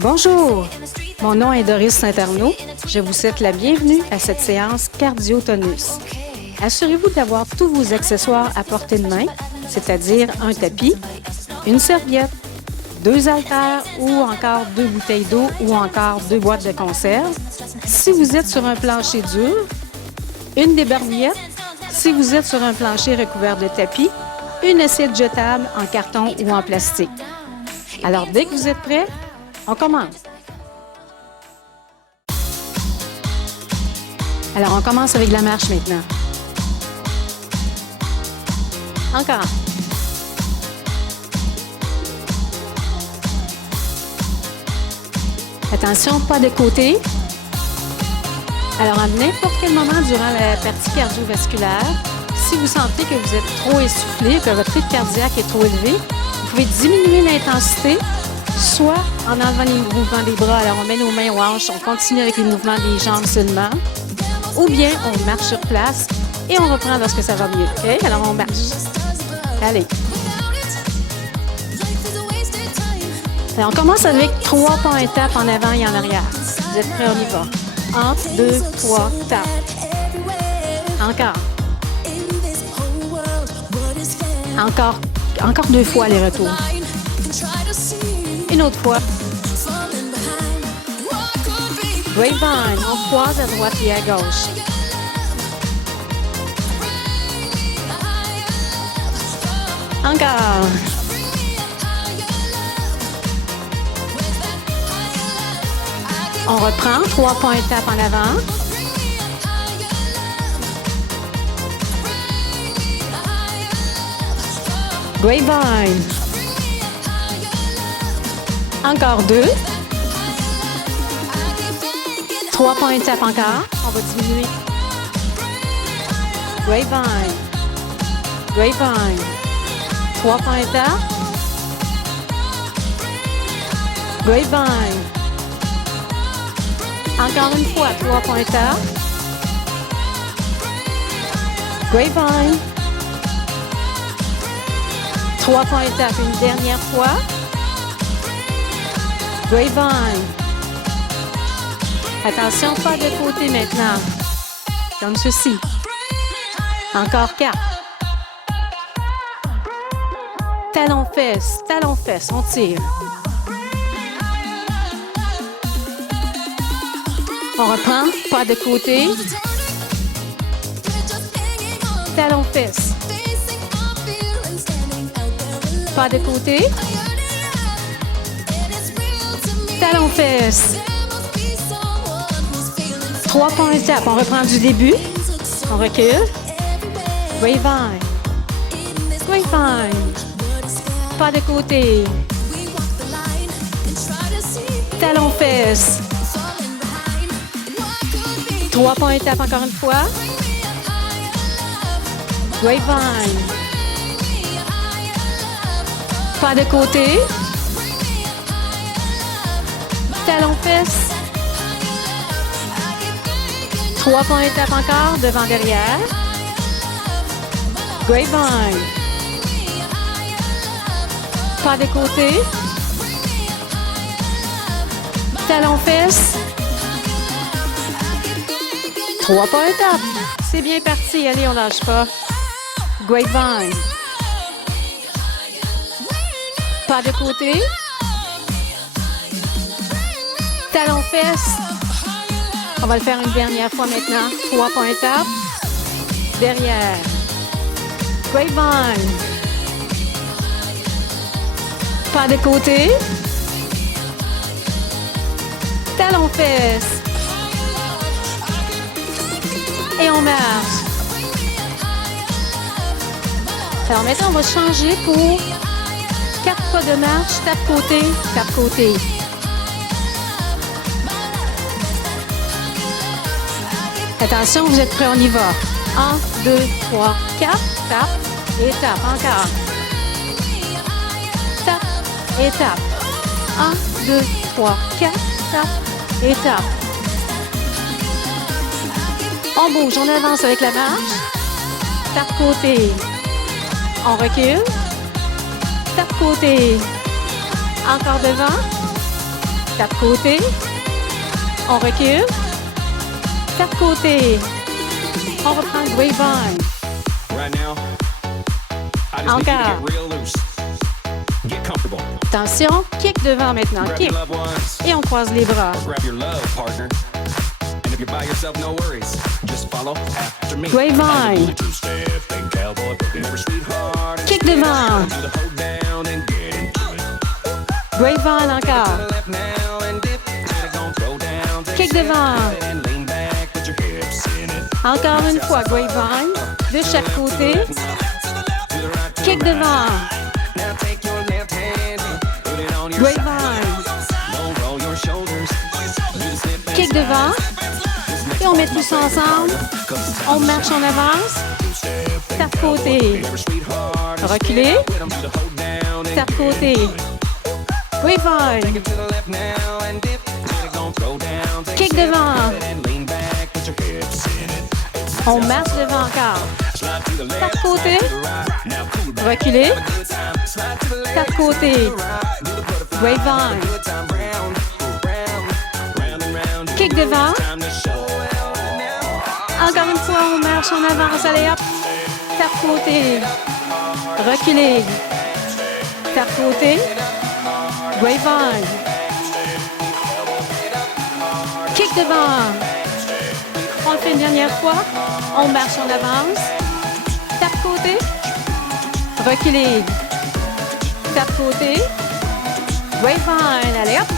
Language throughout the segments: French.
Bonjour, mon nom est Doris Saint-Arnaud. Je vous souhaite la bienvenue à cette séance Cardio-Tonus. Assurez-vous d'avoir tous vos accessoires à portée de main, c'est-à-dire un tapis, une serviette, 2 haltères ou encore 2 bouteilles d'eau ou encore 2 boîtes de conserve. Si vous êtes sur un plancher dur, une débarbillette. Si vous êtes sur un plancher recouvert de tapis, une assiette jetable en carton ou en plastique. Alors, dès que vous êtes prêts, on commence. Alors, on commence avec la marche maintenant. Encore. Attention, pas de côté. Alors, à n'importe quel moment durant la partie cardiovasculaire, si vous sentez que vous êtes trop essoufflé, que votre rythme cardiaque est trop élevé, vous pouvez diminuer l'intensité, soit en enlevant les mouvements des bras. Alors, on met nos mains aux hanches, on continue avec les mouvements des jambes seulement, ou bien on marche sur place et on reprend lorsque ça va mieux. OK? Alors, on marche. Allez. Alors, on commence avec 3 pas en étape en avant et en arrière. Vous êtes prêts? On y va. 1, 2, 3, tape. Encore 2 fois les retours. Une autre fois. Grapevine, on croise à droite et à gauche. Encore. On reprend, 3 pas étape en avant. Grapevine. Encore 2. 3 pas étape encore. On va diminuer. Grapevine. Grapevine. 3 pas étape. Grapevine. Encore une fois, 3 pas étape. Grapevine. 3 pas étape, une dernière fois. Grapevine. Attention, pas de côté maintenant. Comme ceci. Encore 4. Talon-fesse, on tire. On reprend, pas de côté. Talon-fesse. Pas de côté. Talon-fesse. 3 pas en étape. On reprend du début. On recule. Grapevine. Grapevine. Pas de côté. Talon-fesse. 3 pas en étape encore une fois. Grapevine. Pas de côté. Talon-fesse. 3 pas en étape encore, devant, derrière. Grapevine. Pas de côté. Talon-fesse. 3 pas en étape. C'est bien parti. Allez, on lâche pas. Grapevine. Pas de côté. Talon-fesse. On va le faire une dernière fois maintenant. 3 pas en étape. Derrière. Grapevine. Pas de côté. Talon-fesse. Et on marche. Alors maintenant, on va changer pour 4 pas de marche, tape-côté, tape-côté. Attention, vous êtes prêts, on y va. 1, 2, 3, 4, tape et tape. Encore. Tape et tape. 1, 2, 3, 4, tape et tape. On bouge, on avance avec la marche. Tape côté. On recule. tape côté. Encore devant. Tape côté. On recule. Tape côté. On reprend le grapevine. Encore. Attention, kick devant maintenant. Kick. Et on croise les bras. Grapevine. Kick devant. Grapevine encore. Kick devant. Encore une fois, grapevine. De chaque côté. Kick devant. Grapevine. Kick devant. Et on met tout ça ensemble. On marche en avance. Tape côté. Reculer. Tape côté. Grapevine. Kick devant. On marche devant encore. Tape côté. Reculer. Tape côté. Grapevine. Kick devant. Encore une fois, on marche en avance. Allez hop. Tape côté. Reculer. Tape côté. Grapevine. Kick devant. On le fait une dernière fois. On marche en avance. Tape côté. Reculer. Tape côté. Grapevine. Allez hop.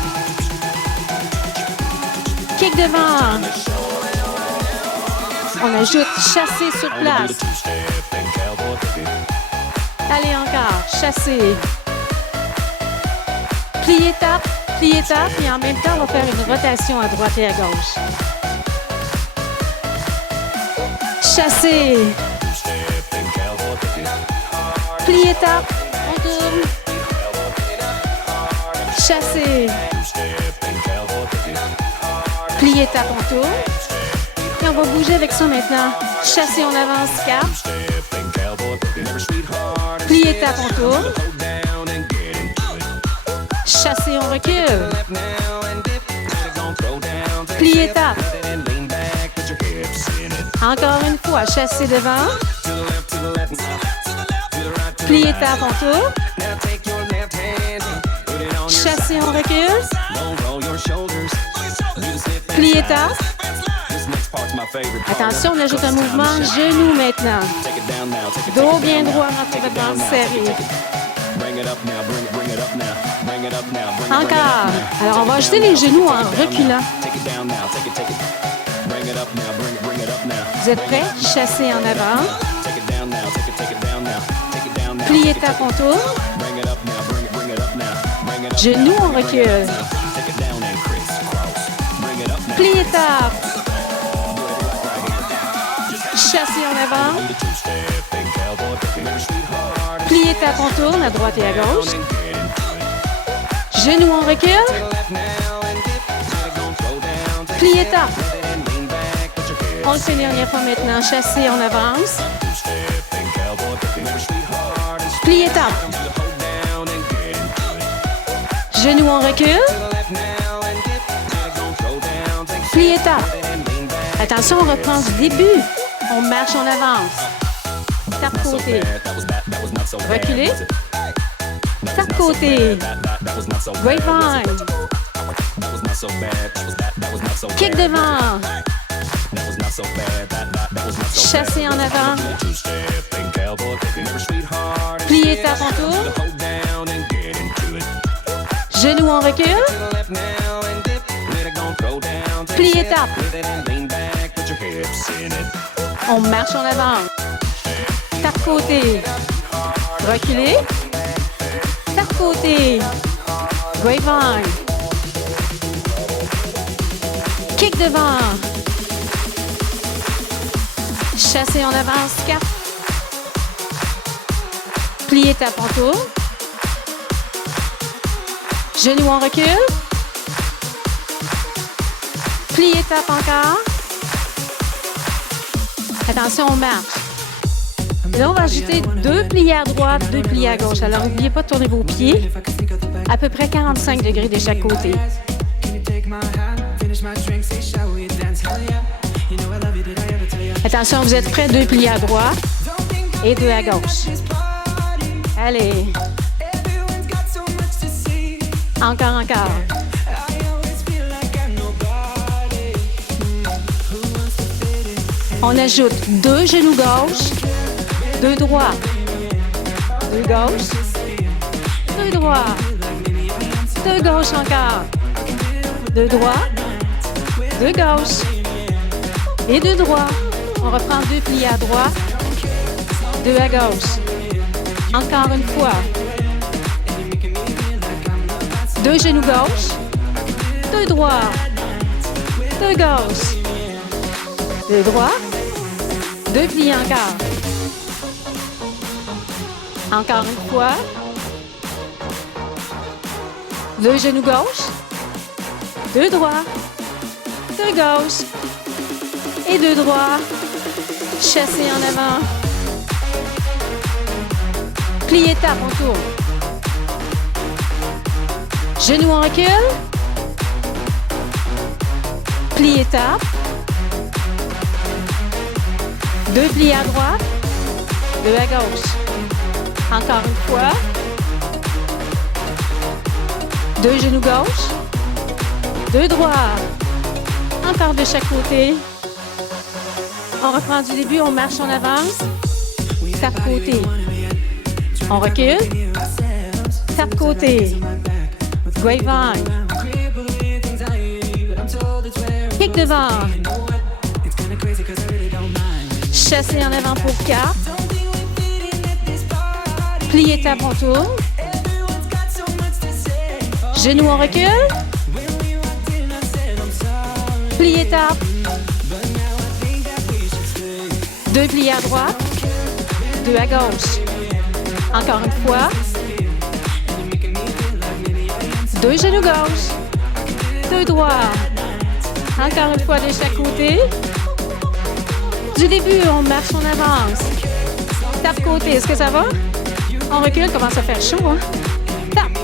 Kick devant. On ajoute chasser sur place. Allez encore. Chasser. Plier tape. Plier tape. Et en même temps, on va faire une rotation à droite et à gauche. Chasser. Plier tape. On tourne. Chasser. Plier tape, on tourne. Et on va bouger avec ça maintenant. Chasser, on avance, cap. Plier tape, on tourne. Chasser, on recule. Plier tape. Encore une fois, chasser devant. Plier tape, on tourne. Chasser, on recule. Plier tape. Attention, on ajoute un mouvement genou maintenant. Dos bien droit, rentrez votre bande serrée. Encore. Alors, on va ajouter les genoux en reculant. Vous êtes prêts? Chasser en avant. Plier tape, on tourne. Genoux, on recule. Plier tape. Chasser en avant. Plier tape, on tourne à droite et à gauche. Genoux, on recule. Plier tape. On le fait une dernière fois maintenant. Chasser, on avance. Plier tape. Genoux, on recule. Plier tape. Attention, on reprend du début. On marche en avance. Tape côté. Reculer. Tape côté. Grapevine. Kick devant. Chasser en avant. Plier tape en tour. Genoux en recul. Plier tape. On marche en avant. Tape côté. Reculer. Tape côté. Grapevine. Kick devant. Chasser en avance, cap. Plier tape en tour. Genoux en recul. Plier tape encore. Attention, on marche. Et là, on va ajouter 2 pliés à droite, 2 pliés à gauche. Alors, n'oubliez pas de tourner vos pieds à peu près 45 degrés de chaque côté. Attention, vous êtes prêts? 2 pliés à droite et 2 à gauche. Allez. Encore. On ajoute 2 genoux gauche, 2 droits, 2 gauche, 2 droits, 2 gauche encore, 2 droits, 2 gauche et 2 droits. On reprend 2 pliés à droite, 2 à gauche. Encore une fois. 2 genoux gauche, 2 droits, 2 gauche, 2 droits, 2 pliés encore. Encore une fois. 2 genoux gauche, 2 droits, 2 gauche et 2 droits. Chassé en avant. Plié tape, on tourne. Genoux en recul. Plié tape. 2 pliés à droite, 2 à gauche. Encore une fois. 2 genoux gauche, 2 droits. Encore de chaque côté. On reprend du début, on marche en avance. Tape côté. On recule. Tape côté. Grapevine. Kick devant. Chassé en avant pour 4. Plié tape, on tourne. Genoux en recul. Plié tape. 2 pliés à droite. 2 à gauche. Encore une fois. 2 genoux gauche. 2 droits. Encore une fois de chaque côté. Du début, on marche, on avance. Tape côté, est-ce que ça va? On recule, commence à faire chaud, hein? Tape.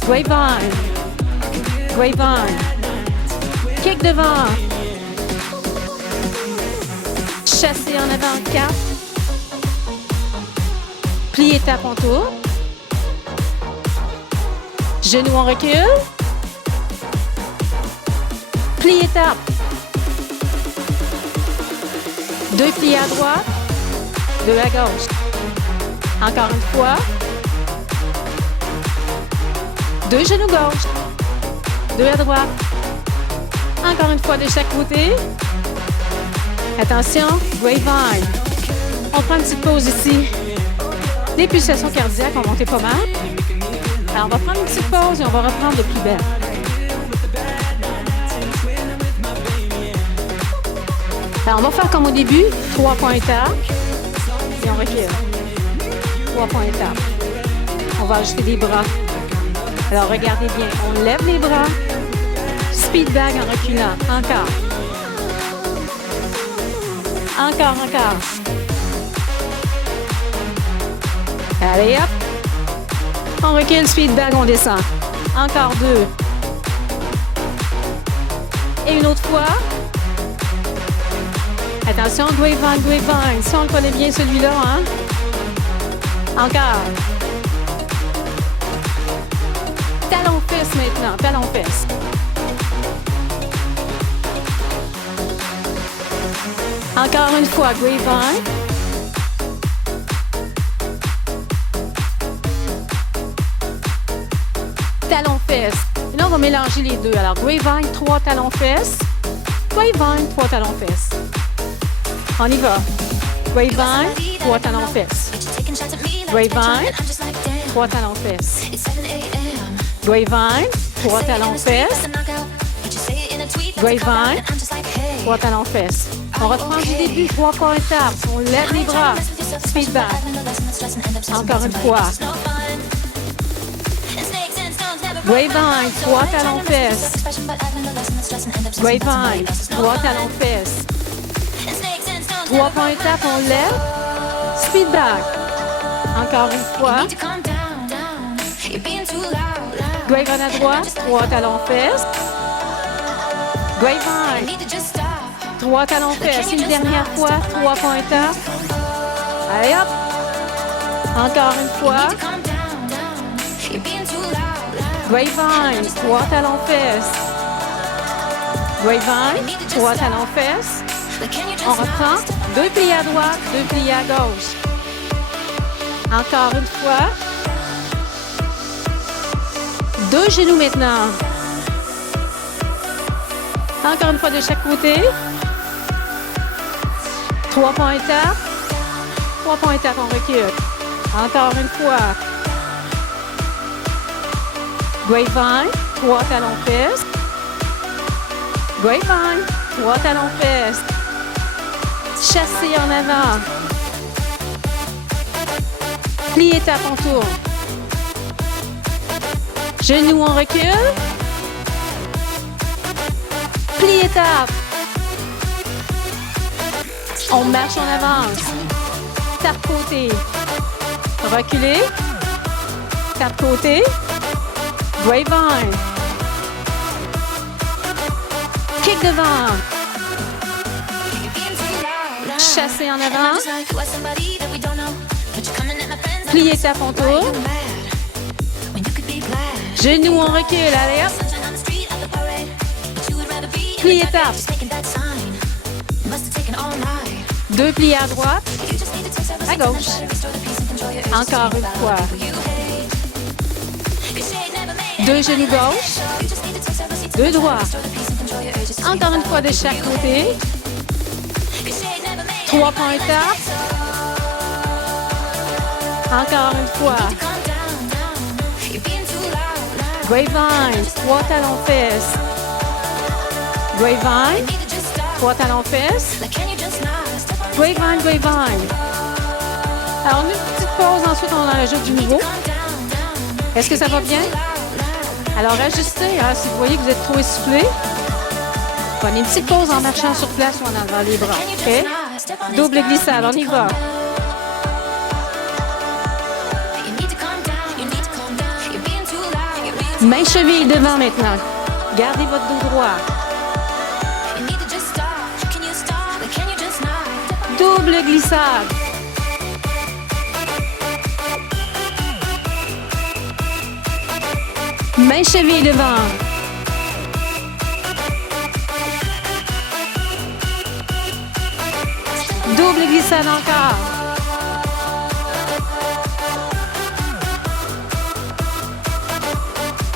Grapevine. Grapevine. Kick devant. Chassé en avant, 4. Plié tape, on tourne. Genoux en recul. Plié tape. 2 pliés à droite, 2 à gauche. Encore une fois. 2 genoux gauche, 2 à droite. Encore une fois de chaque côté. Attention, grapevine. On prend une petite pause ici. Les pulsations cardiaques ont monté pas mal. Alors, on va prendre une petite pause et on va reprendre de plus belle. Alors, on va faire comme au début, 3 points étapes. Et on recule. 3 points étapes. On va ajouter des bras. Alors, regardez bien. On lève les bras. Speed bag en reculant. Encore. Encore. Allez, hop. On recule, speed bag, on descend. Encore 2. Et une autre fois. Attention, grapevine. Si on le connaît bien, celui-là, hein? Encore. Talon-fesse maintenant, talon-fesse. Encore une fois, grapevine. Talon-fesse. Et là, on va mélanger les deux. Alors, grapevine, 3 talons-fesses. Grapevine, 3 talons-fesses. On y va. Grapevine, 3 talons-fesses. Grapevine, 3 talons-fesses. Grapevine, 3 talons-fesses. Grapevine, 3 talons-fesses. On reprend du début, 3 points étapes. On lève les bras. Speed back. Encore une fois. Grapevine, 3 talons-fesses. Grapevine, 3 talons-fesses. 3 points étapes, on lève. Speed back. Encore une fois. Grapevine à droite, 3 talons fesses. Grapevine. 3 talons fesses. Une dernière fois, 3 pointeurs. Allez hop. Encore une fois. Grapevine, 3 talons fesses. Grapevine, 3 talons fesses. On reprend. 2 plis à droite, 2 plis à gauche. Encore une fois. 2 genoux maintenant. Encore une fois de chaque côté. 3 pointeurs. 3 pointeurs, on recule. Encore une fois. Grapevine, 3 talons fesses. Grapevine, 3 talons fesses. Chassé en avant. Pli étape, on tourne. Genoux, on recule. Pli étape. On marche, on avance. Tape côté. Reculer. Tape côté. Grapevine. Kick devant. Chasser en avant. Pli étape, on tourne. Genoux, on recule. Allez hop. Pli étape. 2 plis à droite. À gauche. Encore une fois. 2 genoux gauche. 2 droits. Encore une fois de chaque côté. 3 pointeurs. Encore une fois. Grapevine, 3 talons fesses. Grapevine, 3 talons fesses. Grapevine, Grapevine. Alors, on a une petite pause, ensuite on ajoute du nouveau. Est-ce que ça va bien? Alors, ajustez, hein, si vous voyez que vous êtes trop essoufflé. Prenez une petite pause en marchant sur place ou en enlevant les bras. OK? Double glissade, on y va. Main cheville devant maintenant. Gardez votre dos droit. Double glissade. Main cheville devant. Double glissade encore.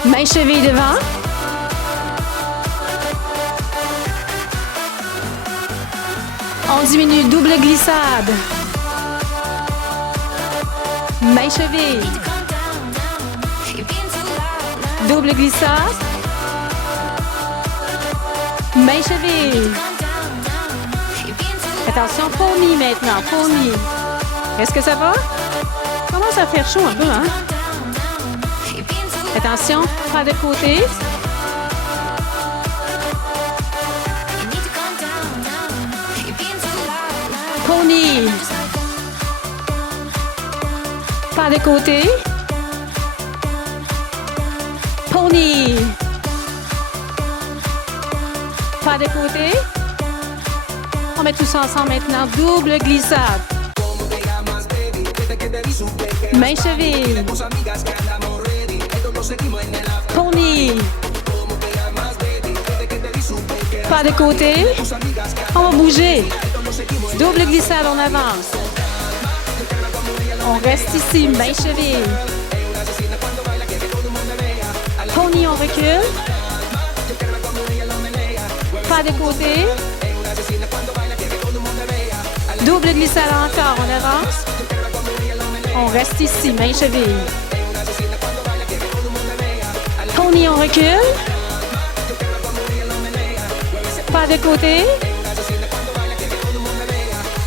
Main cheville devant. On diminue, double glissade. Main cheville. Double glissade. Main cheville. Attention, pony maintenant, pony. Est-ce que ça va? Commence à faire chaud un peu, hein? Attention, pas de côté. Pony. Pas de côté. Pony. Pas de côté. On met tout ça ensemble maintenant. Double glissade. Main cheville. Pony. Pas de côté. On va bouger. Double glissade, on avance. On reste ici, main cheville. Pony, on recule. Pas de côté. Double glissade encore, on avance. On reste ici, main cheville. Pony, on recule. Pas de côté.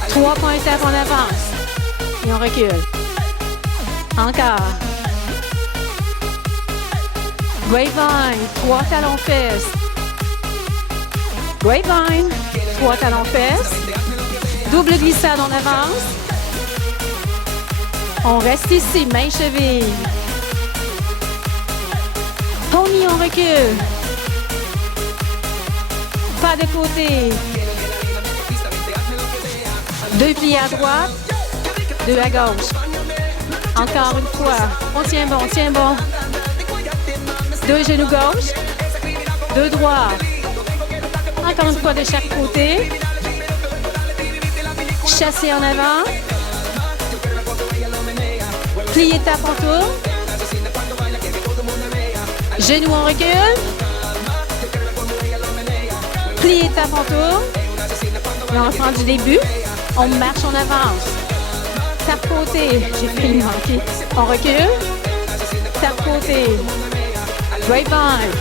3 points étape, on avance. Et on recule. Encore. Grapevine, 3 talons fesses. Grapevine, 3 talons fesses. Double glissade, on avance. On reste ici, main cheville. Pony, on recule. Pas de côté. 2 plis à droite, 2 à gauche. Encore une fois. On tient bon, tiens bon. 2 genoux gauche, 2 droits. Encore une fois de chaque côté. Chassez en avant. Pliez ta pantoufle. Genoux en recul. Pliez ta pantoufle. Et on reprend du début. On marche, on avance. Tape côté. J'ai failli manquer. On recule. Tape côté. Grapevine.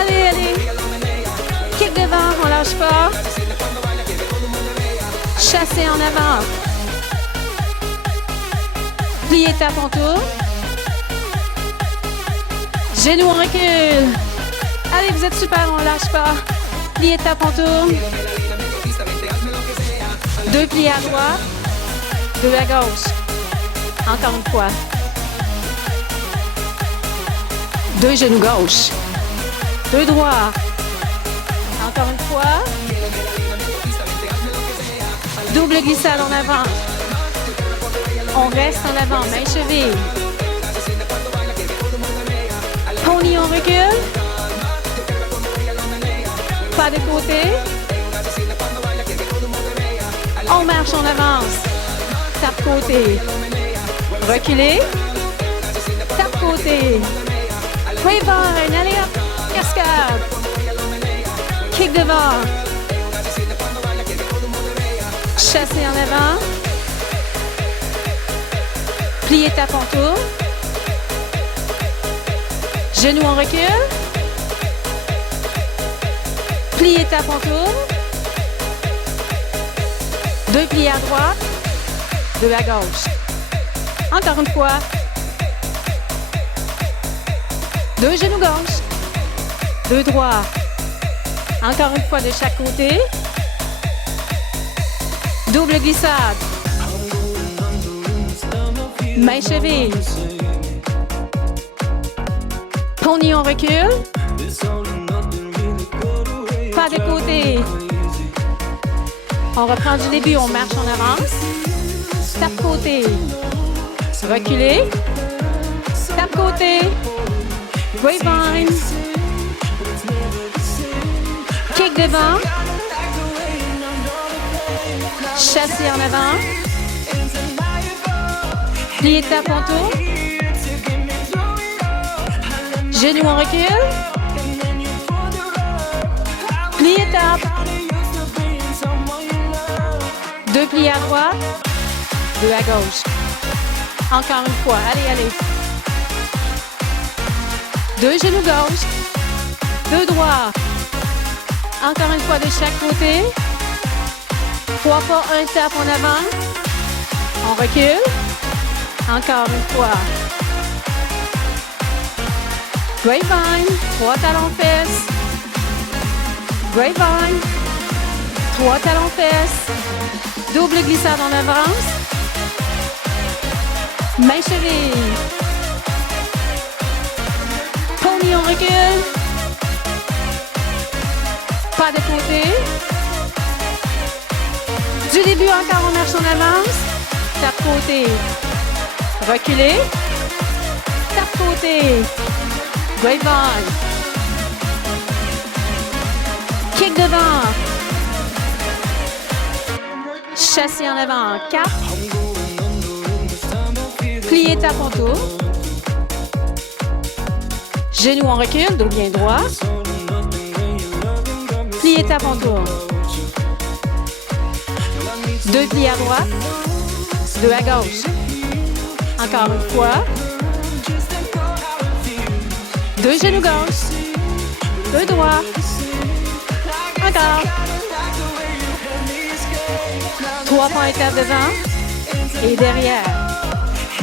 Allez, allez. Kick devant, on lâche pas. Chassez en avant. Pliez ta pantoufle. Genoux, on recule. Allez, vous êtes super, on lâche pas. Pliez ta pantoufle. 2 plis à droite, 2 à gauche. Encore une fois. 2 genoux gauche, 2 droits. Encore une fois. Double glissade en avant. On reste en avant, main cheville. Pony, on recule. Pas de côté. On marche, on avance. Tape côté. Reculez. Tape côté. Grapevine, allez hop. Cascade. Kick devant. Chassez en avant. Pliez ta pantoufle. Genoux en recul. Pliez ta pantoufle. 2 plis à droite, 2 à gauche. Encore une fois. 2 genoux gauche, 2 droits. Encore une fois de chaque côté. Double glissade. Main cheville. Pony, on recule. Pas de côté. On reprend du début, on marche, on avance. Tape côté. Reculez. Tape côté. Grapevine. Kick devant. Chassez en avant. Pliez ta pantoufle. Genoux en recul. Pliez tape. 2 plis à droite, 2 à gauche. Encore une fois, allez, allez. 2 genoux gauche, 2 droits. Encore une fois de chaque côté. 3 pas, 1 tape en avant. On recule. Encore une fois. Grapevine, 3 talons fesses. Grapevine, 3 talons fesses. Double glissade en avance. Main cheville. Pony, on recule. Pas de côté. Du début encore, on marche, on avance. Tape côté. Reculez. Tape côté. Grapevine. Kick devant. Chassez en avant, 4. Pliez ta pantoufle. Genoux en recul, dos bien droit. Pliez ta pantoufle. 2 plis à droite, 2 à gauche. Encore une fois. 2 genoux gauche, 2 droits. Encore. 3 points étapes devant et derrière.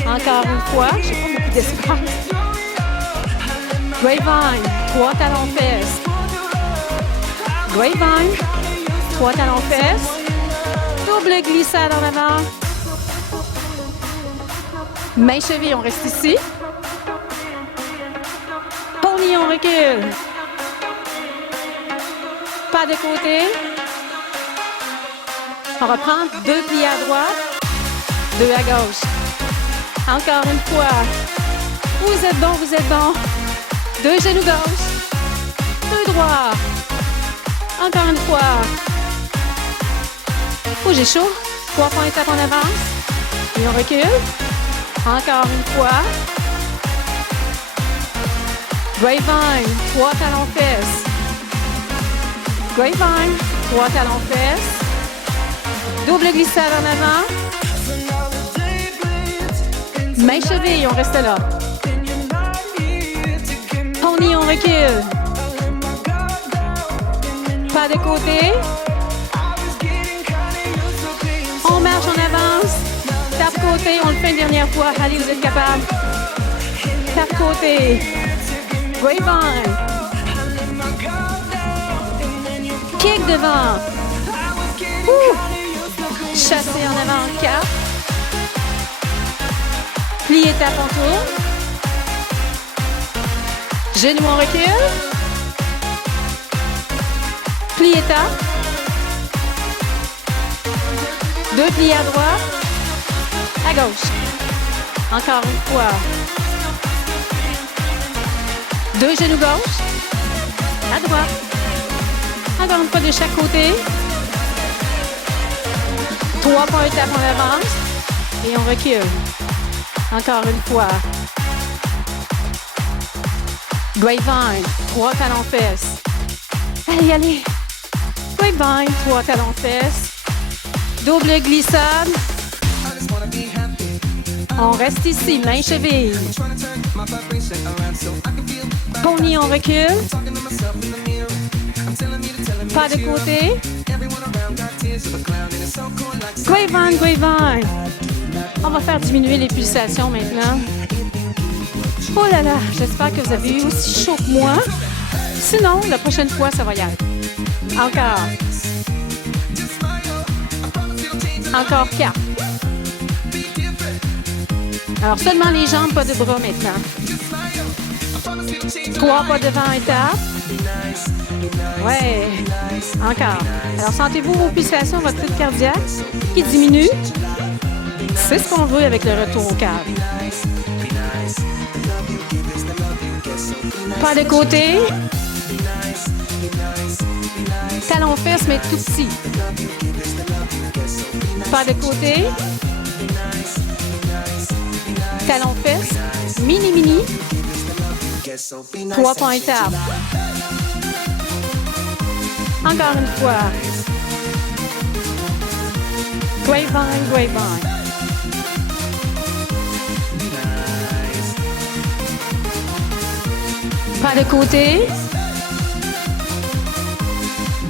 Encore une fois, je n'ai pas beaucoup d'espace. Grapevine, 3 talons fesses. Grapevine, 3 talons fesses. Double glissade en avant. Main cheville, on reste ici. Pony, on recule. Pas de côté. On va prendre 2 plis à droite, 2 à gauche. Encore une fois. Vous êtes bon, vous êtes bon. 2 genoux gauche, 2 droits. Encore une fois. Oh, j'ai chaud. 3 points étape en avance. Et on recule. Encore une fois. Grapevine, 3 talons fesses. Grapevine, 3 talons fesses. Double glissade en avant. Main cheville, on reste là. Pony, on recule. Pas de côté. On marche, on avance. Tape côté, on le fait une dernière fois. Allez, vous êtes capable. Tape côté. Grapevine. Kick devant. Chasser en avant, 4. Plier, tape en tour. Genou, on recule. Plier, tape. 2 plis à droite. À gauche. Encore une fois. 2 genoux gauche. À droite. Encore une fois de chaque côté. 3 pas étape, on avance. Et on recule. Encore une fois. Grapevine, 3 talons fesses. Allez, allez. Grapevine, 3 talons fesses. Double glissade. On reste ici, main cheville. Pony, on recule. Pas de côté. Grapevine, Grapevine. On va faire diminuer les pulsations maintenant. Oh là là, j'espère que vous avez eu aussi chaud que moi. Sinon, la prochaine fois, ça va y être. Encore. Encore 4. Alors, seulement les jambes, pas de bras maintenant. 3 pas devant, étape. Ouais. Encore. Alors, sentez-vous vos pulsations, votre rythme cardiaque qui diminue. C'est ce qu'on veut avec le retour au calme. Pas de côté. Talon fesses, mais tout petit. Pas de côté. Talon fesses. Mini, mini. 3 points étape. Encore une fois. Grapevine, Grapevine. Pas de côté.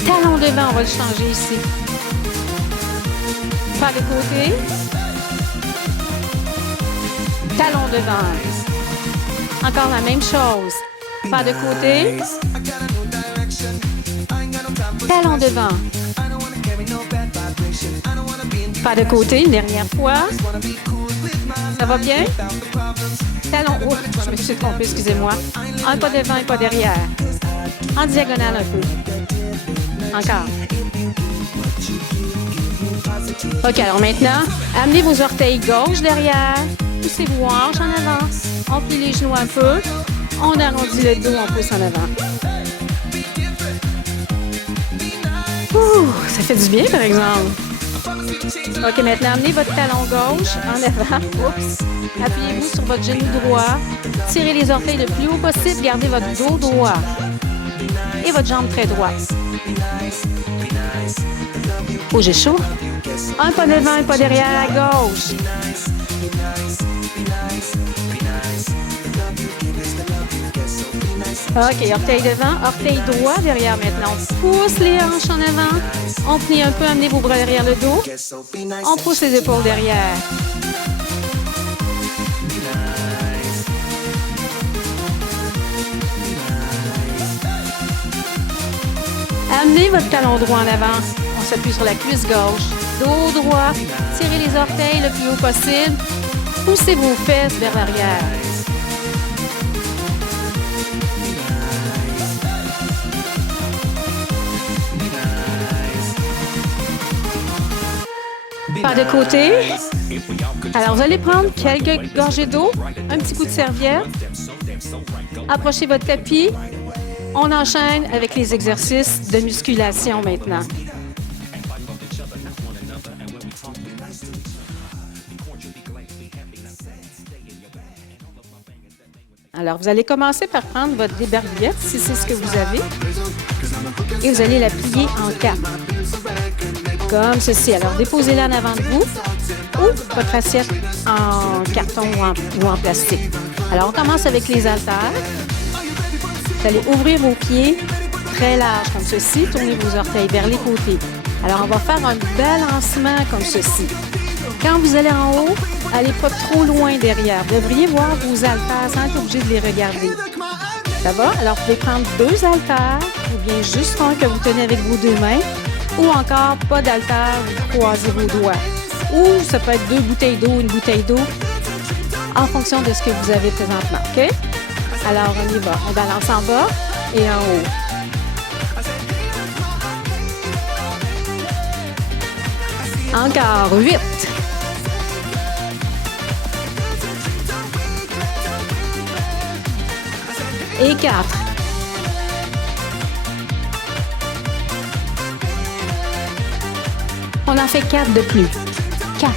Talon devant, on va le changer ici. Pas de côté. Talon devant. Encore la même chose. Pas de côté. Talon devant. Pas de côté, une dernière fois. Ça va bien? Talon haut. Je me suis trompée, excusez-moi. Un pas devant et pas derrière. En diagonale un peu. Encore. OK, alors maintenant, amenez vos orteils gauche derrière. Poussez vos hanches en avant. On plie les genoux un peu. On arrondit le dos, on pousse en avant. Ouh, ça fait du bien, par exemple. OK, maintenant, amenez votre talon gauche en avant. Oups. Appuyez-vous sur votre genou droit. Tirez les orteils le plus haut possible. Gardez votre dos droit. Et votre jambe très droite. Oh, j'ai chaud. Un pas devant, un pas derrière à gauche. OK, orteil devant, orteil droit derrière maintenant. On pousse les hanches en avant. On plie un peu, amenez vos bras derrière le dos. On pousse les épaules derrière. Amenez votre talon droit en avant. On s'appuie sur la cuisse gauche. Dos droit. Tirez les orteils le plus haut possible. Poussez vos fesses vers l'arrière. Pas de côté. Alors, vous allez prendre quelques gorgées d'eau, un petit coup de serviette. Approchez votre tapis. On enchaîne avec les exercices de musculation maintenant. Alors, vous allez commencer par prendre votre débarbouillette, si c'est ce que vous avez, et vous allez la plier en quatre, comme ceci. Alors, déposez-la en avant de vous ou votre assiette en carton ou en plastique. Alors, on commence avec les haltères. Vous allez ouvrir vos pieds très larges, comme ceci. Tournez vos orteils vers les côtés. Alors, on va faire un balancement comme ceci. Quand vous allez en haut, allez pas trop loin derrière. Vous devriez voir vos haltères sans être obligé de les regarder. Ça va? Alors, vous pouvez prendre 2 haltères ou bien juste un que vous tenez avec vos 2 mains ou encore pas d'haltères, vous croisez vos doigts. Ou ça peut être 2 bouteilles d'eau, une bouteille d'eau en fonction de ce que vous avez présentement. OK? Alors, on y va. On balance en bas et en haut. Encore 8. Et 4. On en fait 4 de plus. 4.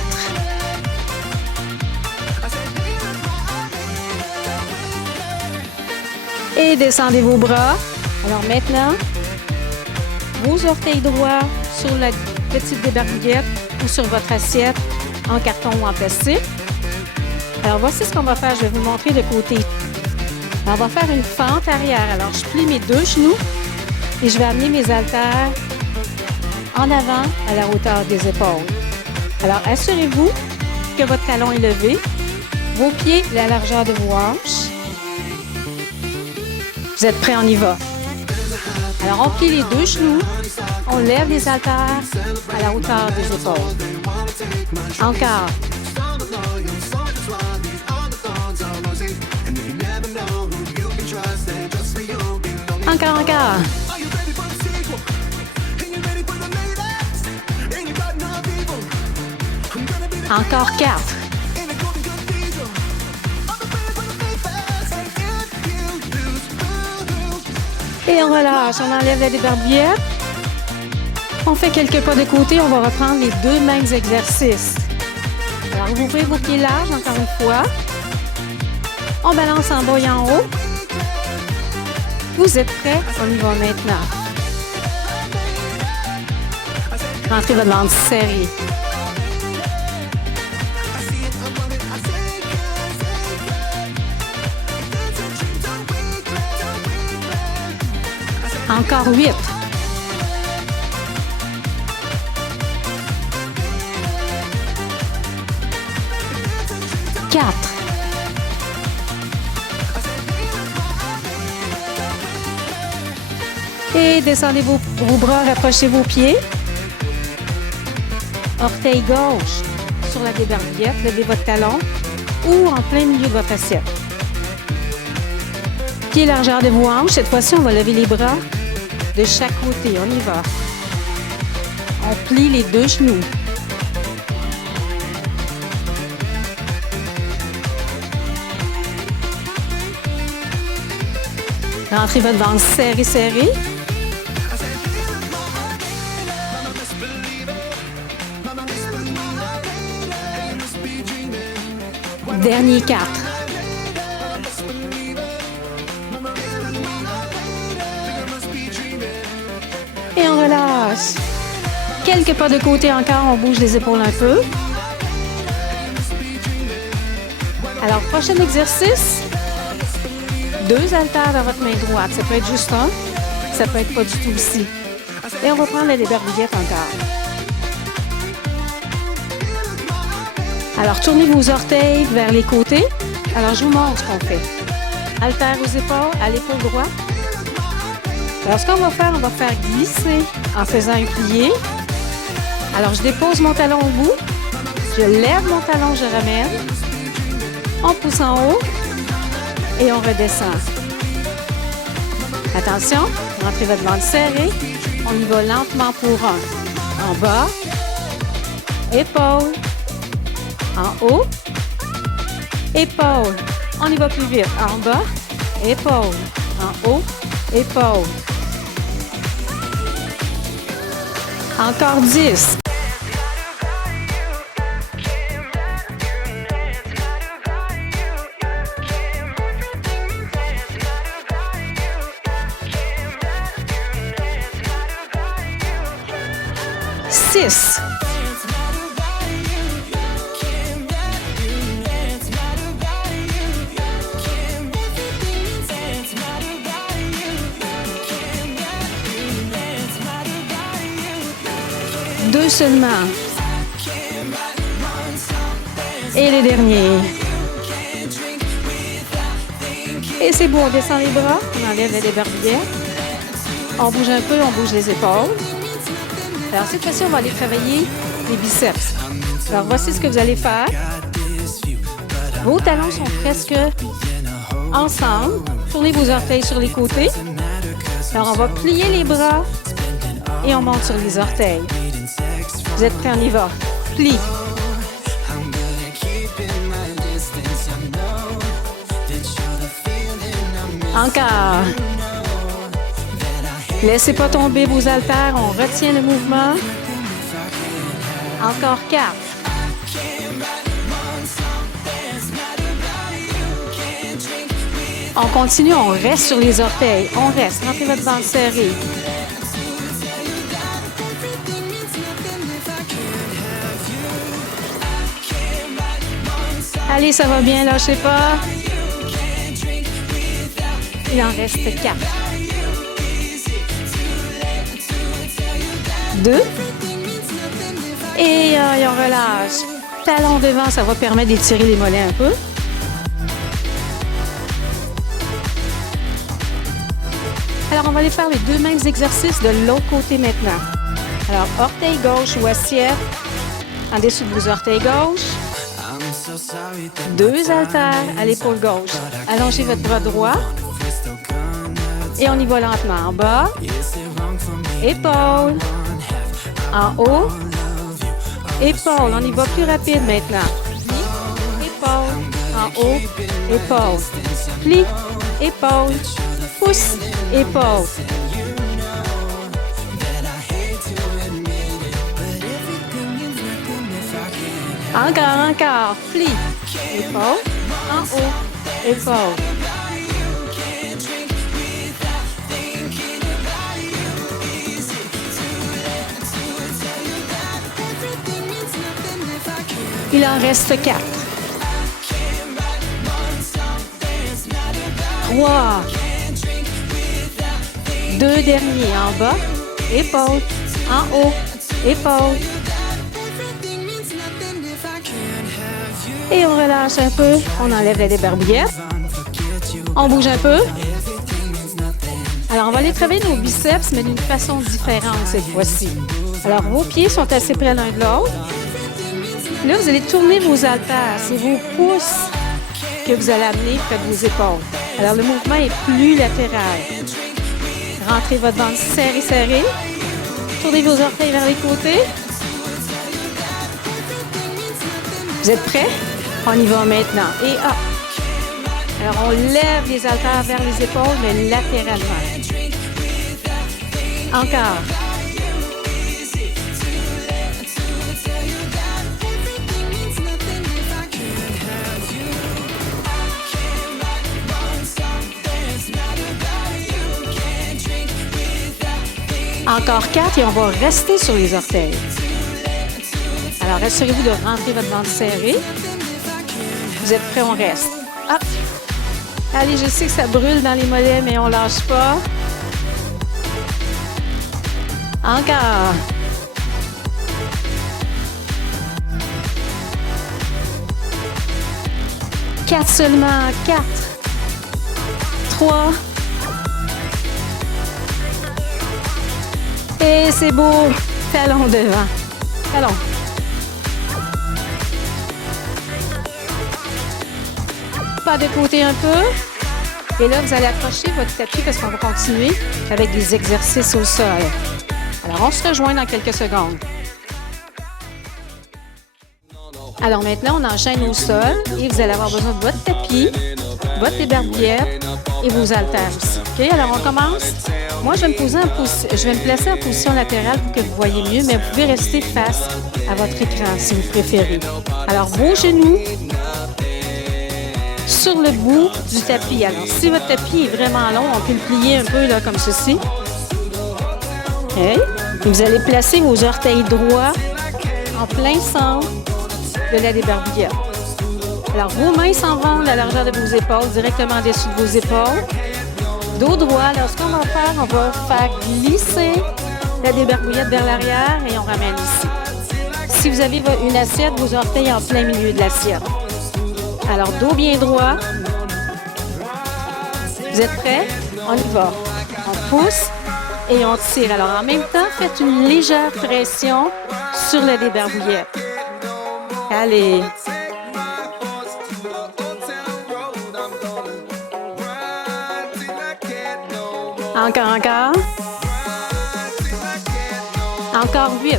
Et descendez vos bras. Alors maintenant, vos orteils droits sur la petite débarbouillette ou sur votre assiette en carton ou en plastique. Alors voici ce qu'on va faire. Je vais vous montrer le côté. On va faire une fente arrière. Alors, je plie mes 2 genoux et je vais amener mes haltères en avant à la hauteur des épaules. Alors, assurez-vous que votre talon est levé, vos pieds la largeur de vos hanches. Vous êtes prêts? On y va. Alors, on plie les 2 genoux, on lève les haltères à la hauteur des épaules. Encore. Encore. Encore 4. Et on relâche. On enlève la débarbouillette. On fait quelques pas de côté. On va reprendre les 2 mêmes exercices. Alors, vous ouvrez vos pieds larges, encore une fois. On balance en bas et en haut. Vous êtes prêts? On y va maintenant. Rentrez votre ventre serré. Encore 8. Et descendez vos bras, rapprochez vos pieds. Orteil gauche sur la débarbouillette, levez votre talon ou en plein milieu de votre assiette. Pied largeur de vos hanches. Cette fois-ci, on va lever les bras de chaque côté. On y va. On plie les 2 genoux. Rentrez votre ventre serré, serré. Dernier 4. Et on relâche. Quelques pas de côté encore, on bouge les épaules un peu. Alors, prochain exercice. 2 haltères dans votre main droite. Ça peut être juste un, ça peut être pas du tout aussi. Et on va prendre la débarbouillette encore. Alors, tournez vos orteils vers les côtés. Alors, je vous montre ce qu'on fait. Haltères aux épaules, à l'épaule droite. Alors, ce qu'on va faire glisser en faisant un plié. Alors, je dépose mon talon au bout. Je lève mon talon, je ramène. On pousse en haut et on redescend. Attention, rentrez votre ventre serré. On y va lentement pour un. En bas, épaule. En haut, épaule. On y va plus vite. En bas, épaule. En haut, épaule. Encore 10. Six. Deux seulement. Et le dernier. Et c'est bon, on descend les bras, on enlève les débarbillettes. On bouge un peu, on bouge les épaules. Alors cette fois-ci, on va aller travailler les biceps. Alors voici ce que vous allez faire. Vos talons sont presque ensemble. Tournez vos orteils sur les côtés. Alors on va plier les bras et on monte sur les orteils. Vous êtes prêts, on y va. Plie. Encore. Laissez pas tomber vos haltères, on retient le mouvement. Encore 4. On continue, on reste sur les orteils. On reste, rentrez votre ventre serré. Allez, ça va bien, lâchez pas. Il en reste 4. 2. Et on relâche. Talon devant, ça va permettre d'étirer les mollets un peu. Alors, on va aller faire les deux mêmes exercices de l'autre côté maintenant. Alors, orteil gauche ou assiette en dessous de vos orteils gauche. 2 haltères à l'épaule gauche. Allongez votre bras droit. Et on y va lentement. En bas, épaule. En haut, épaule. On y va plus rapide maintenant. Plie, épaule. En haut, épaule. Plie, épaule. Pousse, épaule. Encore. Plie, épaule. En haut, épaule. Il en reste 4. 3. 2 derniers. En bas, épaule. En haut, épaule. Et on relâche un peu. On enlève les débarbillettes. On bouge un peu. Alors, on va aller travailler nos biceps, mais d'une façon différente cette fois-ci. Alors, vos pieds sont assez près l'un de l'autre. Là, vous allez tourner vos haltères. C'est vos pouces que vous allez amener près de vos épaules. Alors, le mouvement est plus latéral. Rentrez votre ventre serré. Tournez vos orteils vers les côtés. Vous êtes prêts? On y va maintenant. Et hop! Alors, on lève les haltères vers les épaules, mais latéralement. Encore. Encore 4 et on va rester sur les orteils. Alors, assurez-vous de rentrer votre ventre serré. Vous êtes prêts, on reste. Hop! Allez, je sais que ça brûle dans les mollets, mais on lâche pas. Encore. Quatre seulement. 4. 3. Et c'est beau. Talon devant. Talon. pas de côté un peu. Et là, vous allez accrocher votre tapis parce qu'on va continuer avec des exercices au sol. Alors, on se rejoint dans quelques secondes. Alors maintenant, on enchaîne au sol et vous allez avoir besoin de votre tapis, votre débarbouillette et vos haltères aussi. OK? Alors, on commence. Moi, je vais me placer en position latérale pour que vous voyez mieux, mais vous pouvez rester face à votre écran si vous préférez. Alors, vos genoux sur le bout du tapis. Alors, si votre tapis est vraiment long, on peut le plier un peu là, comme ceci. OK? Et vous allez placer vos orteils droits en plein centre de la débarbouillette. Alors, vos mains s'en vont à la largeur de vos épaules, directement en dessous de vos épaules. Dos droit, alors ce qu'on va faire glisser la débarbouillette vers l'arrière et on ramène ici. Si vous avez une assiette, vos orteils en plein milieu de l'assiette. Alors, dos bien droit. Vous êtes prêts? On y va. On pousse et on tire. Alors, en même temps, faites une légère pression sur la débarbouillette. Allez. Encore. Encore 8.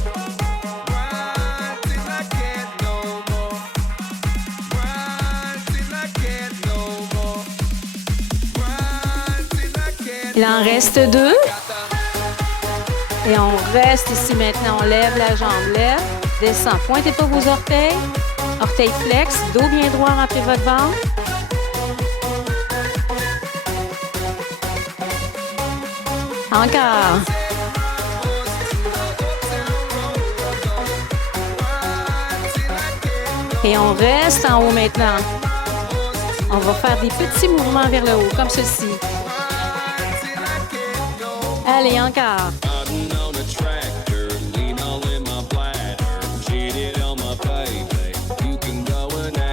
Il en reste 2. Et on reste ici maintenant. On lève la jambe, lève, descend. Pointez pas vos orteils. Orteils flex, dos bien droit, rentrez votre ventre. Encore. Et on reste en haut maintenant. On va faire des petits mouvements vers le haut, comme ceci. Allez, encore.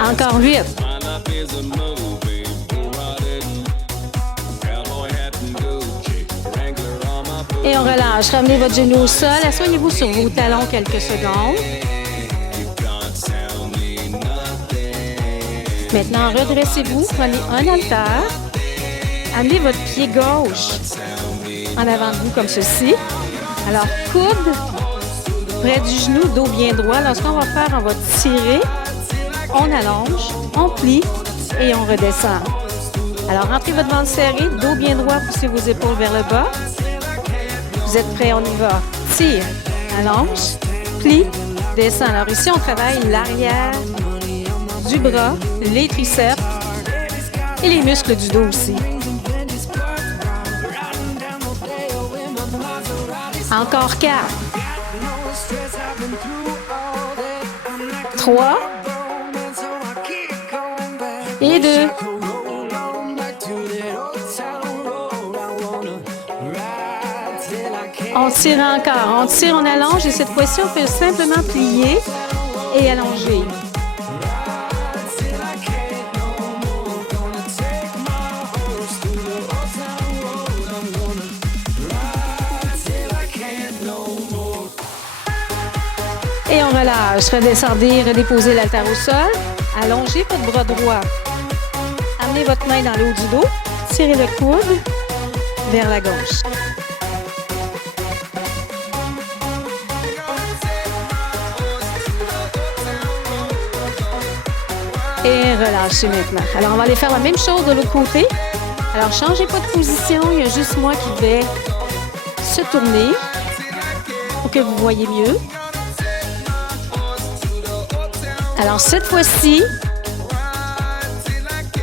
Encore 8. Et on relâche. Ramenez votre genou au sol. Asseyez-vous sur vos talons quelques secondes. Maintenant, redressez-vous. Prenez un haltère. Amenez votre pied gauche en avant de vous comme ceci. Alors, coude près du genou, dos bien droit. Alors, ce qu'on va faire, on va tirer. On allonge, on plie et on redescend. Alors, rentrez votre ventre serré, dos bien droit, poussez vos épaules vers le bas. Vous êtes prêts, on y va. Tire, allonge, plie, descend. Alors ici, on travaille l'arrière du bras, les triceps et les muscles du dos aussi. Encore 4. 3. Et 2. On tire encore. On tire, on allonge et cette fois-ci, on peut simplement plier et allonger. Et on relâche. Redescendez, redéposez l'haltère au sol. Allongez votre bras droit. Amenez votre main dans le haut du dos. Tirez le coude vers la gauche. Et relâchez maintenant. Alors, on va aller faire la même chose de l'autre côté. Alors, changez pas de position. Il y a juste moi qui vais se tourner pour que vous voyez mieux. Alors, cette fois-ci,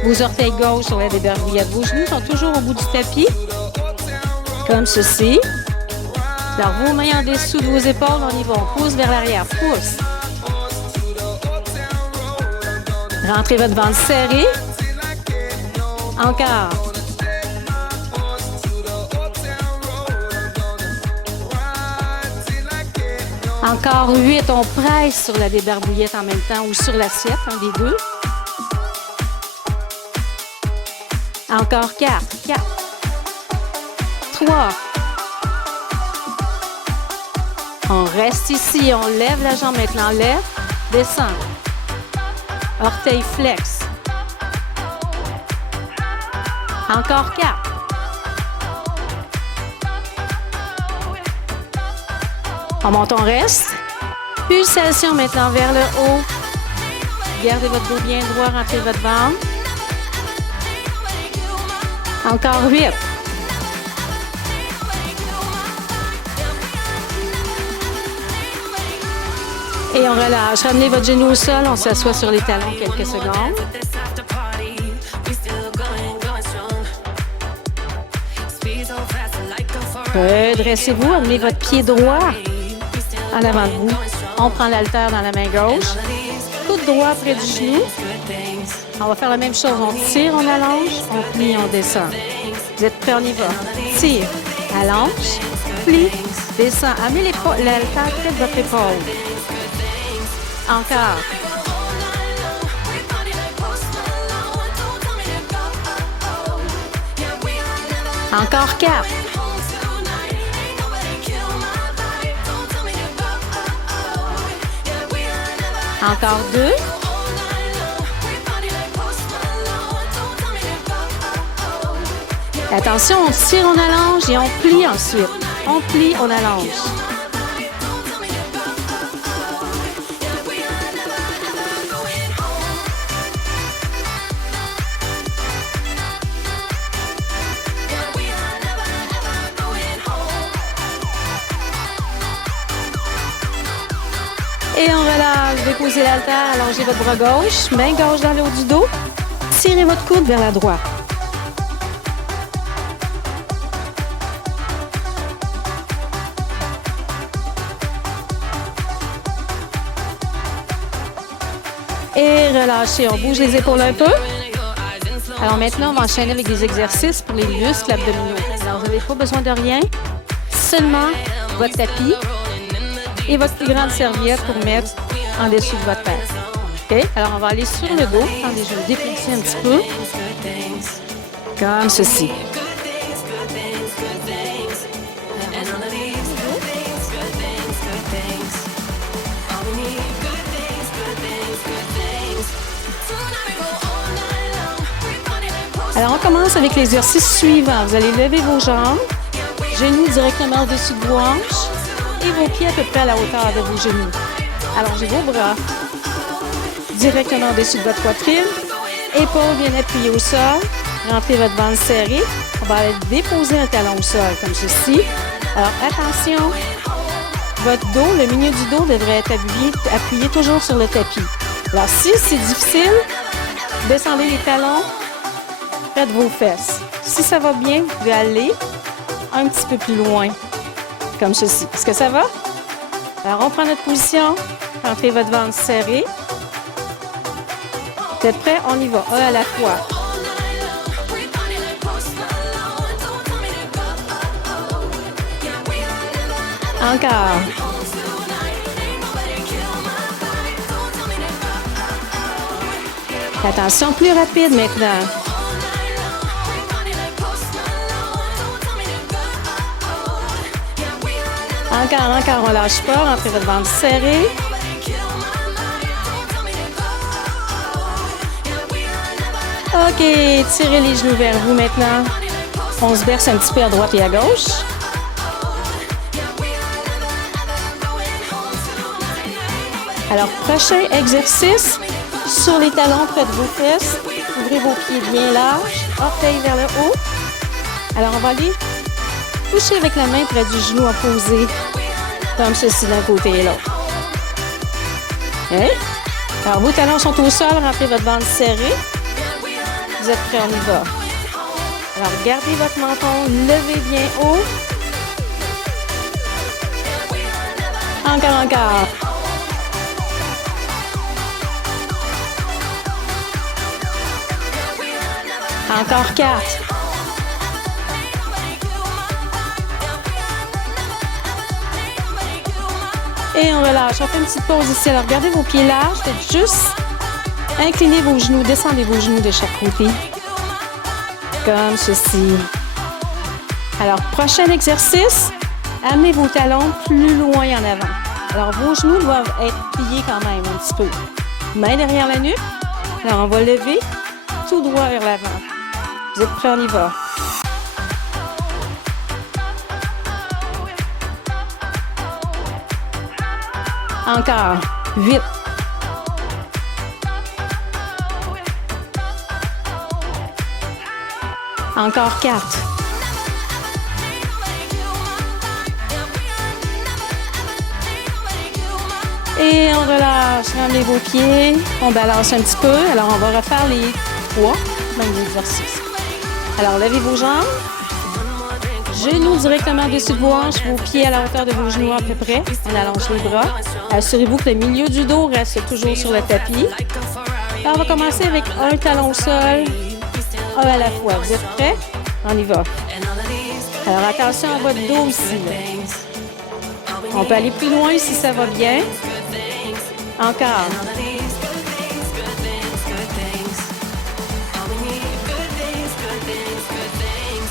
vos orteils gauche sur la débarbouillette. Vos genoux sont toujours au bout du tapis, comme ceci. Alors, vos mains en dessous de vos épaules, on y va. On pousse vers l'arrière. Pousse. Rentrez votre ventre serré. Encore. Encore 8. On presse sur la débarbouillette en même temps ou sur l'assiette, un des deux. Encore 4. 4. 3. On reste ici. On lève la jambe maintenant. Lève. Descend. Orteil flex. Encore 4. On monte, on reste. Pulsation maintenant vers le haut. Gardez votre dos bien droit, rentrez votre ventre. Encore 8. Et on relâche. Ramenez votre genou au sol. On s'assoit sur les talons quelques secondes. Redressez-vous. Amenez votre pied droit en avant de vous. On prend l'haltère dans la main gauche. Coude droit près du genou. On va faire la même chose. On tire, on allonge, on plie, on descend. Vous êtes prêts? On y va. Tire, allonge, plie, descend. Amenez l'haltère près de votre épaule. Encore. Encore 4. Encore 2. Attention, on tire, on allonge et on plie ensuite. On plie, on allonge. Et on relâche. Déposez l'haltère, allongez votre bras gauche, main gauche dans le haut du dos. Tirez votre coude vers la droite. Et relâchez. On bouge les épaules un peu. Alors maintenant, on va enchaîner avec des exercices pour les muscles abdominaux. Alors, vous n'avez pas besoin de rien, seulement votre tapis et votre plus grande serviette pour mettre en dessous de votre tête. OK? Alors, on va aller sur le dos. Attendez, je vais me déplacer un petit peu. Comme ceci. Alors, on commence avec l'exercice suivant. Vous allez lever vos jambes, genoux directement au-dessus de vos hanches et vos pieds à peu près à la hauteur de vos genoux. Allongez vos bras directement au-dessus de votre poitrine, épaules bien appuyées au sol, rentrez votre ventre serré. On va aller déposer un talon au sol comme ceci. Alors, attention, votre dos, le milieu du dos devrait être appuyé toujours sur le tapis. Alors, si c'est difficile, descendez les talons. Faites vos fesses. Si ça va bien, vous pouvez aller un petit peu plus loin, comme ceci. Est-ce que ça va? Alors, on prend notre position. Rentrez votre ventre serré. Vous êtes prêts? On y va. Un à la fois. Encore. Attention, plus rapide maintenant. Encore, on lâche pas. Rentrez votre ventre serré. OK, tirez les genoux vers vous maintenant. On se berce un petit peu à droite et à gauche. Alors, prochain exercice, sur les talons près de vos fesses. Ouvrez vos pieds bien larges, orteils vers le haut. Alors, on va aller toucher avec la main près du genou opposé, comme ceci d'un côté et l'autre. Okay. Alors, vos talons sont au sol, rentrez votre ventre serré. Vous êtes prêts, on y va. Alors, gardez votre menton, levez bien haut. Encore. Encore 4. Et on relâche. On fait une petite pause ici. Alors, gardez vos pieds larges. Faites juste incliner vos genoux. Descendez vos genoux de chaque côté. Comme ceci. Alors, prochain exercice. Amenez vos talons plus loin en avant. Alors, vos genoux doivent être pliés quand même un petit peu. Main derrière la nuque. Alors, on va lever tout droit vers l'avant. Vous êtes prêts? On y va. Encore. 8. Encore 4. Et on relâche. Ramenez vos pieds. On balance un petit peu. Alors, on va refaire les 3 mêmes exercices. Alors, levez vos jambes. Genoux directement dessus de vos hanches. Vos pieds à la hauteur de vos genoux à peu près. On allonge les bras. Assurez-vous que le milieu du dos reste toujours sur le tapis. Alors, on va commencer avec un talon au sol, un à la fois. Vous êtes prêts? On y va. Alors, attention à votre dos ici. Là. On peut aller plus loin si ça va bien. Encore.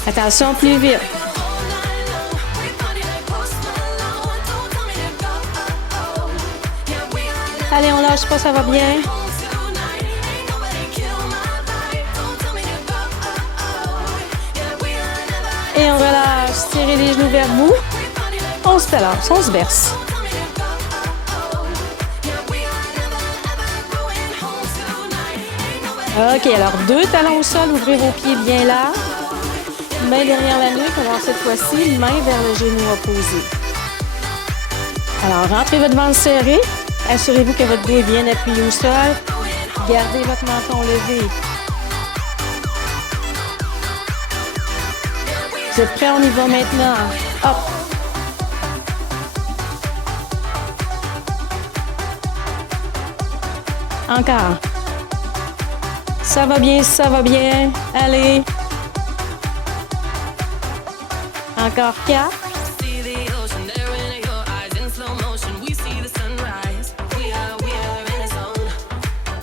Attention, plus vite. Allez, on lâche pas, ça va bien. Et on relâche, tirez les genoux vers vous. On se balance, on se berce. OK, alors 2 talons au sol, ouvrez vos pieds bien là. Main derrière la nuque, alors cette fois-ci, main vers le genou opposé. Alors, rentrez votre ventre serré. Assurez-vous que votre dos est bien appuyé au sol. Gardez votre menton levé. Vous êtes prêts? On y va maintenant. Hop! Encore. Ça va bien, ça va bien. Allez. Encore 4.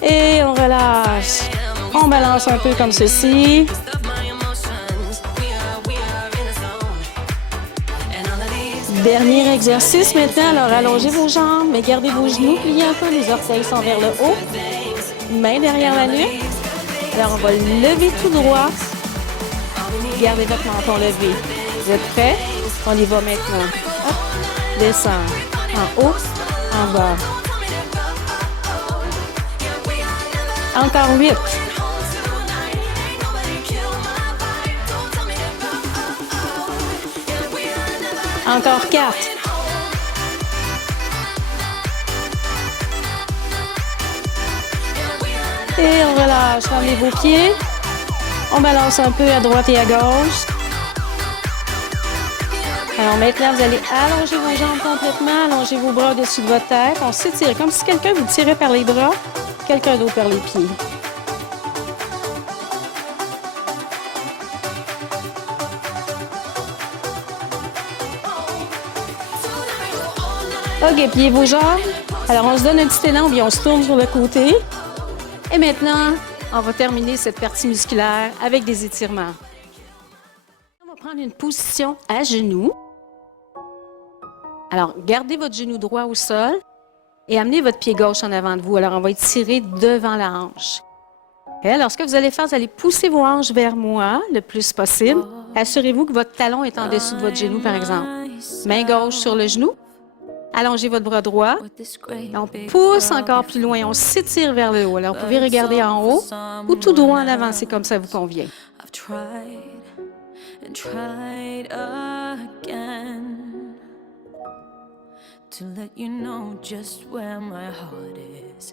Et on relâche. On balance un peu comme ceci. Dernier exercice maintenant. Alors, allongez vos jambes, mais gardez vos genoux pliés un peu. Les orteils sont vers le haut. Main derrière la nuque. Alors, on va lever tout droit. Gardez votre menton levé. Vous êtes prêts? On y va maintenant. Hop. Descend. En haut, en bas. Encore 8. Encore 4. Et on relâche. Ramenez vos pieds. On balance un peu à droite et à gauche. Alors maintenant, vous allez allonger vos jambes complètement, allonger vos bras au-dessus de votre tête. On s'étire comme si quelqu'un vous tirait par les bras, quelqu'un d'autre par les pieds. OK, pliez vos jambes. Alors, on se donne un petit élan, puis on se tourne sur le côté. Et maintenant, on va terminer cette partie musculaire avec des étirements. On va prendre une position à genoux. Alors, gardez votre genou droit au sol et amenez votre pied gauche en avant de vous. Alors, on va étirer devant la hanche. Et alors, ce que vous allez faire, vous allez pousser vos hanches vers moi le plus possible. Assurez-vous que votre talon est en dessous de votre genou, par exemple. Main gauche sur le genou. Allongez votre bras droit. Et on pousse encore plus loin. On s'étire vers le haut. Alors, vous pouvez regarder en haut ou tout droit en avant, c'est comme ça vous convient.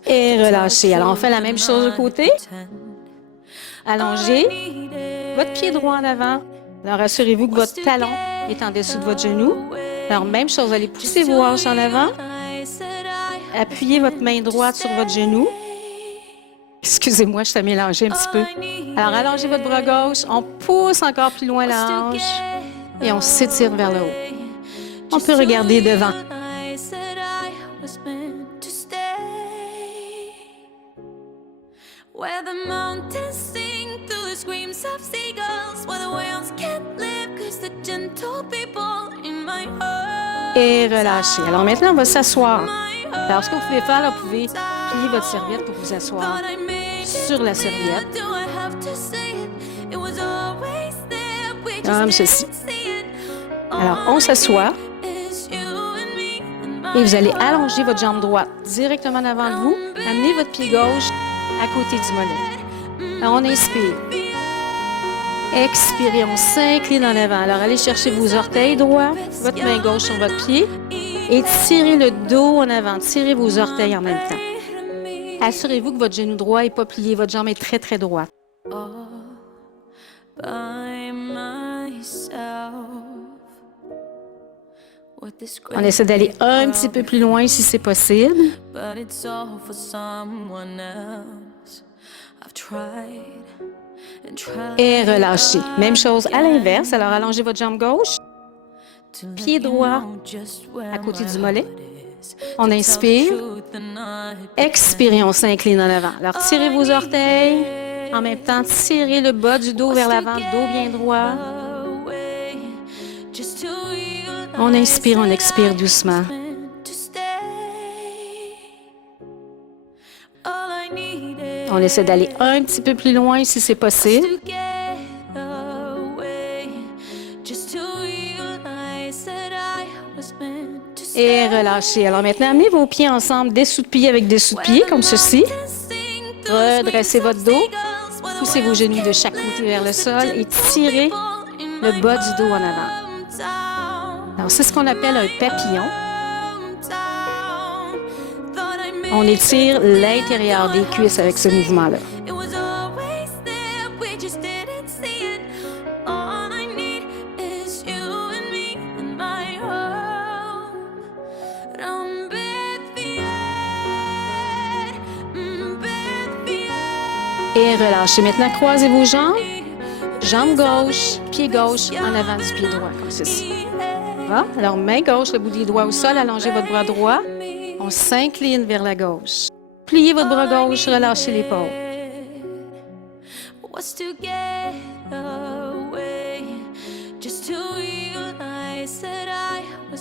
Et relâchez. Alors, on fait la même chose du côté. Allongez. Votre pied droit en avant. Alors, assurez-vous que votre talon est en dessous de votre genou. Alors, même chose, vous allez pousser vos hanches en avant. Appuyez votre main droite sur votre genou. Excusez-moi, je t'ai mélangé un petit peu. Alors, allongez votre bras gauche. On pousse encore plus loin la hanche. Et on s'étire vers le haut. On peut regarder devant. Where the mountains sing through the screams of seagulls, where the whales can't live, 'cause the gentle people in my heart. Et relâchez. Alors maintenant, on va s'asseoir. Alors, ce que vous pouvez faire, là, vous pouvez plier votre serviette pour vous asseoir sur la serviette. Comme ceci. Alors, on s'assoit et vous allez allonger votre jambe droite directement en avant de vous. Amenez votre pied gauche à côté du mollet. Alors, on inspire. Expirez, on s'incline en avant. Alors, allez chercher vos orteils droits, votre main gauche sur votre pied et tirez le dos en avant. Tirez vos orteils en même temps. Assurez-vous que votre genou droit n'est pas plié, votre jambe est très, très droite. On essaie d'aller un petit peu plus loin si c'est possible. Et relâchez. Même chose à l'inverse. Alors, allongez votre jambe gauche. Pied droit à côté du mollet. On inspire. Expirez, on s'incline en avant. Alors, tirez vos orteils. En même temps, tirez le bas du dos vers l'avant, dos bien droit. On inspire, on expire doucement. On essaie d'aller un petit peu plus loin si c'est possible. Et relâchez. Alors maintenant, amenez vos pieds ensemble, dessous de pied avec dessous de pied, comme ceci. Redressez votre dos. Poussez vos genoux de chaque côté vers le sol et tirez le bas du dos en avant. Alors, c'est ce qu'on appelle un papillon. On étire l'intérieur des cuisses avec ce mouvement-là. Et relâchez. Maintenant, croisez vos jambes. Jambe gauche, pied gauche en avant du pied droit, comme ceci. Voilà. Alors, main gauche, le bout des doigts au sol, allongez votre bras droit. On s'incline vers la gauche. Pliez votre bras gauche, relâchez l'épaule.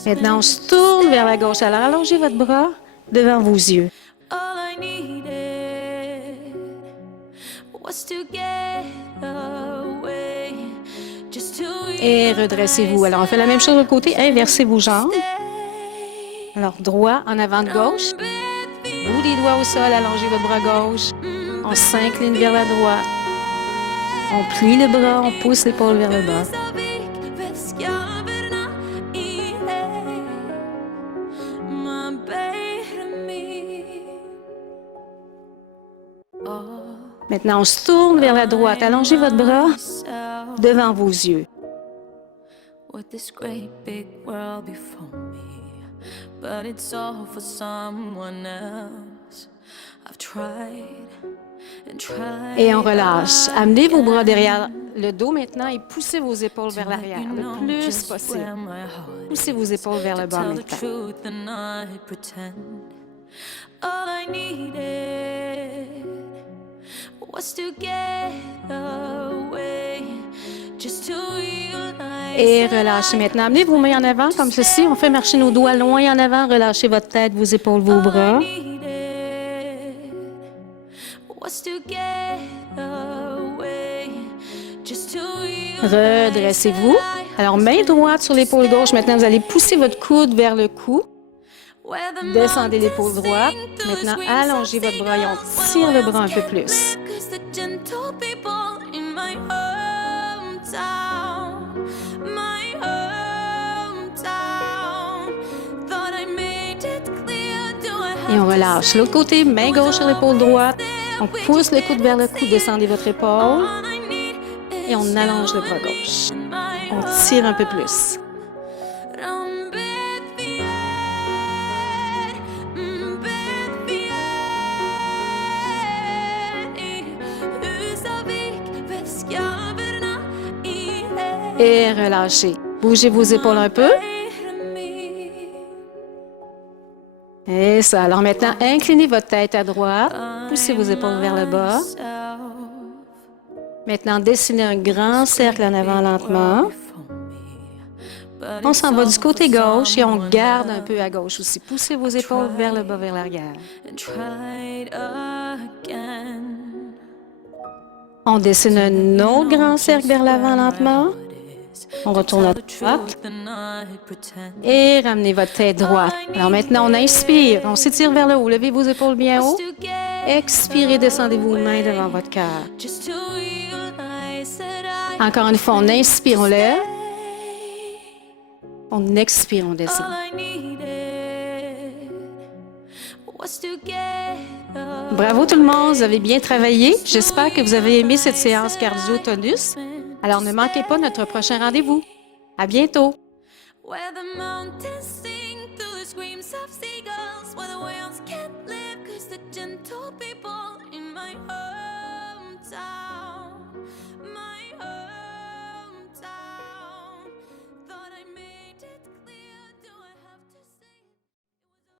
Maintenant, on se tourne vers la gauche. Alors, allongez votre bras devant vos yeux. Et redressez-vous. Alors, on fait la même chose de l'autre côté. Inversez vos jambes. Alors, droit en avant de gauche. Bout des doigts au sol, allongez votre bras gauche. On s'incline vers la droite. On plie le bras, on pousse l'épaule vers le bas. Maintenant, on se tourne vers la droite. Allongez votre bras devant vos yeux. Et on relâche. Amenez vos bras derrière le dos maintenant et poussez vos épaules vers l'arrière le plus possible. Poussez vos épaules vers le bas maintenant. Et relâchez maintenant. Amenez vos mains en avant comme ceci. On fait marcher nos doigts loin en avant. Relâchez votre tête, vos épaules, vos bras. Redressez-vous. Alors, main droite sur l'épaule gauche. Maintenant, vous allez pousser votre coude vers le cou. Descendez l'épaule droite. Maintenant, allongez votre bras et on tire le bras un peu plus. Et on relâche. L'autre côté, main gauche sur l'épaule droite. On pousse le coude vers le cou, descendez votre épaule. Et on allonge le bras gauche. On tire un peu plus. Et relâchez. Bougez vos épaules un peu. Et ça. Alors maintenant, inclinez votre tête à droite. Poussez vos épaules vers le bas. Maintenant, dessinez un grand cercle en avant lentement. On s'en va du côté gauche et on garde un peu à gauche aussi. Poussez vos épaules vers le bas, vers l'arrière. On dessine un autre grand cercle vers l'avant lentement. On retourne à droite. Et ramenez votre tête droite. Alors maintenant, on inspire. On s'étire vers le haut. Levez vos épaules bien haut. Expirez, descendez vos mains devant votre cœur. Encore une fois, on inspire, on lève. On expire, on descend. Bravo tout le monde, vous avez bien travaillé. J'espère que vous avez aimé cette séance cardio-tonus. Alors ne manquez pas notre prochain rendez-vous. À bientôt! Where the mountains